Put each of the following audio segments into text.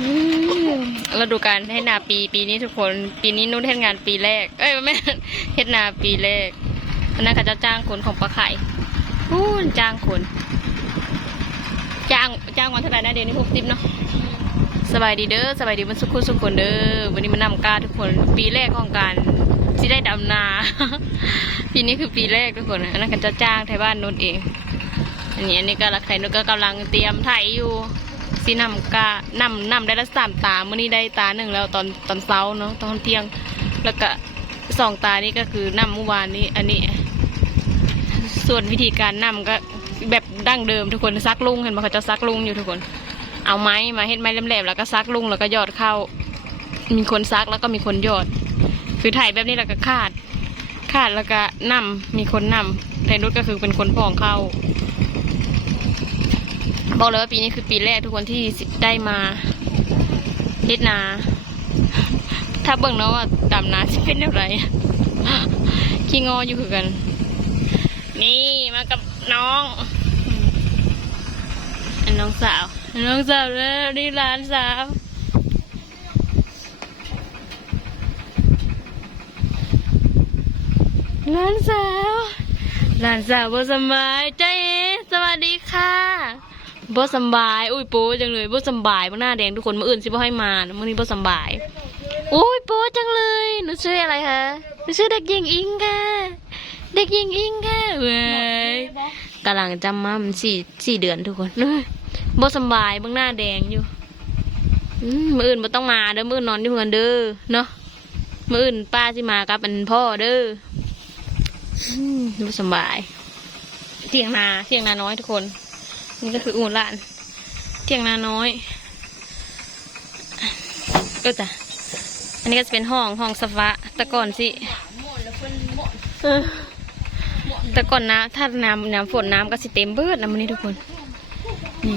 อืมฤดูกาลให้นาปีปีนี้ทุกคน ปีนี้นุ่นเฮ็ดงานปีแรก เอ้ยไม่เฮ็ดนาปีแรกอันนั้นเขาจะจ้างคนของปลาไข่พูนจ้างคน จ้างจ้างวันเท่าไหร่นะเดี๋ยวนี้หกสิบเนาะสบายดีเด้อสบายดีมันสุขุสุขคนเด้อวันนี้มันนำกาทุกคนปีแรกของการที่ได้ดำนา ปีนี้คือปีแรกทุกคนอันนั้นเขาจะจ้างไทยบ้านนุ่นเองอันนี้อันนี้ก็รักไข่นุ่นก็กำลังเตรียมไถอยู่ สีนำกานำนำได้ละสามตาเมื่อนี้ได้ตาหนึ่งแล้วตอนตอนเช้าเนาะตอนเที่ยง แล้วก็สองตานี่ก็คือนำเมื่อวานนี้ อันนี้ ส่วนวิธีการนำก็แบบดั้งเดิมทุกคนซักลุงเห็นไหมเขาจะซักลุงอยู่ทุกคน เอาไม้มาเฮ็ดไม้แหลมๆแล้วก็ซักลุงแล้วก็ยอดเข้า มีคนซักแล้วก็มีคนยอด คือถ่ายแบบนี้แล้วก็คาด คาดแล้วก็นำมีคนนำไทยนุชก็คือเป็นคนพองเข้า บอกเลยว่าปีนี้คือปีแรกทุกคนที่สิได้มาเฮ็ดนา ถ้าเบิ่งเนาะว่าดำนาสิเป็นอะไรขี้งออยู่คือกัน นี่มากับน้องอันน้องสาวนน้องสาวแล้วนี่หลานสาวหลานสาวหลานสาวบสำบายใจาเอ๋สวัสดีค่ะ บ่สบาย อุ้ยโป๊จังเลยบ่สบายบ่หน้าแดงทุกคนมื้ออื่นสิบ่ให้มามื้อนี้บ่สบาย อุ้ยโป๊จังเลย หนูชื่ออะไรคะหนูชื่อเด็กหญิงอิงค่ะ เด็กหญิงอิงค่ะเว้ยกำลังจำมั่มสี่สี่เดือนทุกคนเอ้ยบ่สบายเบิ่งหน้าแดงอยู่มื้ออื่นบ่ต้องมาเด้อมื้ออื่นนอนอยู่เฮือนเด้อเนาะมื้ออื่นป้าสิมากับอันพ่อเด้อบ่สบายเที่ยงนาเที่ยงนาน้อยทุกคน นี่ก็คืออู่ลาน เที่ยงนาน้อยเออจ้ะอันนี้ก็จะเป็นห้องห้องสฟะแต่ก่อนสิแต่ก่อนนะถ้าน้ำน้ำฝนน้ำก็สิเต็มเบิดนะมันนี้ทุกคนนี่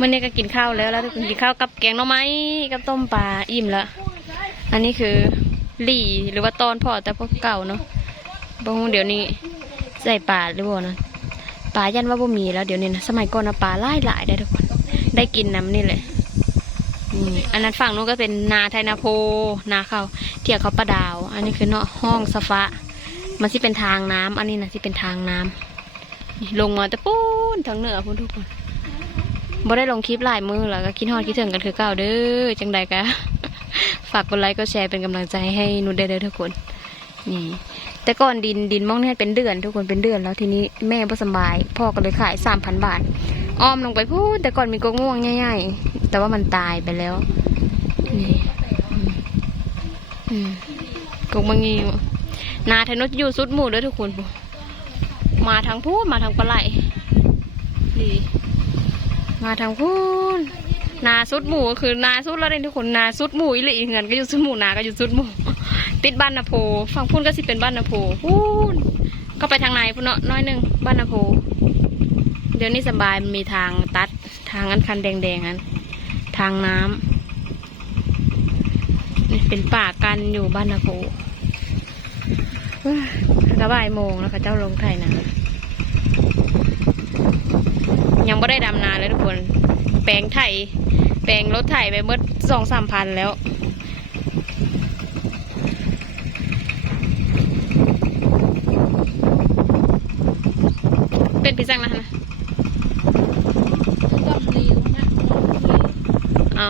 มันนี้ก็กินข้าวแล้วแล้วทุกคนกินข้าวกับแกงหน่อไม้กับต้มปลาอิ่มแล้วอันนี้คือหลี่หรือว่าตอนพอแต่พวกเก่าเนาะบางเดี๋ยวนี้ใส่ปลาหรือเปล่านะ ปลายันว่าบ่มีแล้วเดี๋ยวนี้นะสมัยก่อนนะปลาหลายหลายได้ทุกคน ได้กินน้ำนี่แหละอืมอันนั้นฝั่งนู้นก็เป็นนาไทนาโพ นาเขาเที่ยวเขาประดาว อันนี้คือเนาะห้องสฟะมันที่เป็นทางน้ำอันนี้นะที่เป็นทางน้ำนี่ลงมาแต่ปูนทางเหนือพูนทุกคนบ่ได้ลงคลิปหลายมือแล้วก็คิดฮอดคิดถึงกันคือเก่าเด้อจังใดกะฝากกดไลค์กดแชร์เป็นกำลังใจให้หนุดได้เด้อทุกคน นี่ แต่ก่อนดินดินมองเนี่ยเป็นเดือน ทุกคนเป็นเดือนแล้วทีนี้แม่บ่สบาย พ่อก็เลยขายสามพันบาทอ้อมลงไปพูดแต่ก่อนมีกกม่วงง่ายๆแต่ว่ามันตายไปแล้วนี่อืมอืมกกมังงีนาไทยนดอยู่สุดหมู่เด้อทุกคนมาทางพูดมาทางปลาไหลนี่มาทางพูดนาสุดหมู่คือนาสุดแล้วเด้ทุกคนนาสุดหมู่อีหลีเงินก็อยู่สุดหมู่นาก็อยู่สุดหมู่ ติดบ้านนาโพฝั่งพุ่นก็สิเป็นบ้านนาโพพูนก็ไปทางไหนพุ่นเนาะน้อยหนึ่งบ้านนาโพ เดี๋ยวนี้สบายมีทางตัดทางอันคันแดงๆอันทางน้ำนี่เป็นป่ากันอยู่บ้านนาโพกระบ่ายโมงแล้วค่ะเจ้าลงไถนายังไม่ได้ดำนาเลยทุกคน แปลงไถแปลงรถไถไปเมื่อสองสามพันแล้ว เป็นพิซังนะฮะนะอ๋อ